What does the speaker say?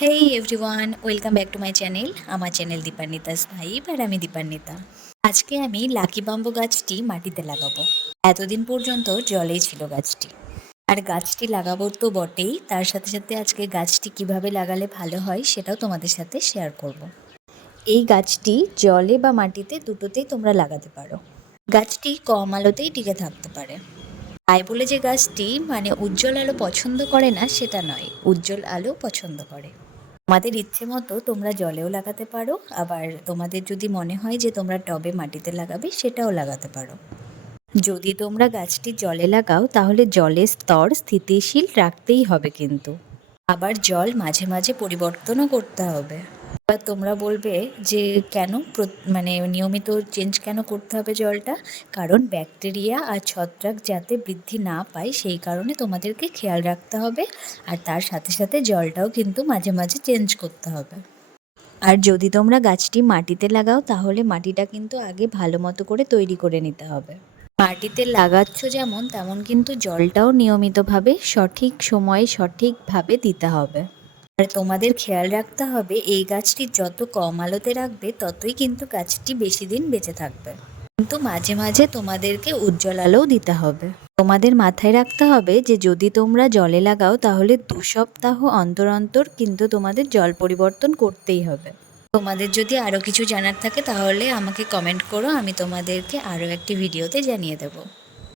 Hey everyone, welcome back to my channel. আমার channel দীপান্বিতাস vibe আর আমি দীপান্বিতা। আজকে আমি লাকি বাম্বু গাছটি মাটিতে লাগাবো। এতদিন পর্যন্ত জলেই ছিল গাছটি, আর গাছটি লাগাবো তো বটেই, তার সাথে সাথে আজকে গাছটি কিভাবে লাগালে ভালো হয় সেটাও তোমাদের সাথে শেয়ার করব। এই গাছটি জলে বা মাটিতে দুটোতেই তোমরা লাগাতে পারো। গাছটি কম আলোতেই টিকে থাকতে পারে। তাই বলে যে গাছটি উজ্জ্বল আলো পছন্দ করে না সেটা নয়, উজ্জ্বল আলো পছন্দ করে। তোমাদের ইচ্ছে মতো তোমরা জলেও লাগাতে পারো, আবার তোমাদের যদি মনে হয় যে তোমরা টবে মাটিতে লাগাবে সেটাও লাগাতে পারো। যদি তোমরা গাছটি জলে লাগাও তাহলে জলের স্তর স্থিতিশীল রাখতেই হবে কিন্তু, আবার জল মাঝে মাঝে পরিবর্তনও করতে হবে। এবার তোমরা বলবে যে কেন নিয়মিত চেঞ্জ কেন করতে হবে জলটা? কারণ ব্যাকটেরিয়া আর ছত্রাক যাতে বৃদ্ধি না পায় সেই কারণে তোমাদেরকে খেয়াল রাখতে হবে, আর তার সাথে সাথে জলটাও কিন্তু মাঝে মাঝে চেঞ্জ করতে হবে। আর যদি তোমরা গাছটি মাটিতে লাগাও তাহলে মাটিটা কিন্তু আগে ভালো মতো করে তৈরি করে নিতে হবে। মাটিতে লাগাচ্ছ যেমন তেমন কিন্তু জলটাও নিয়মিতভাবে সঠিক সময়ে সঠিকভাবে দিতে হবে। আর তোমাদের খেয়াল রাখতে হবে এই গাছটি যত কম আলোতে রাখবে ততই কিন্তু গাছটি বেশি দিন বেঁচে থাকবে। কিন্তু মাঝে মাঝে তোমাদেরকে উজ্জ্বল আলোও দিতে হবে। তোমাদের মাথায় রাখতে হবে যে যদি তোমরা জলে লাগাও তাহলে 2 সপ্তাহ অন্তর অন্তর কিন্তু তোমাদের জল পরিবর্তন করতেই হবে। তোমাদের যদি আরও কিছু জানার থাকে তাহলে আমাকে কমেন্ট করো, আমি তোমাদেরকে আরও একটি ভিডিওতে জানিয়ে দেবো।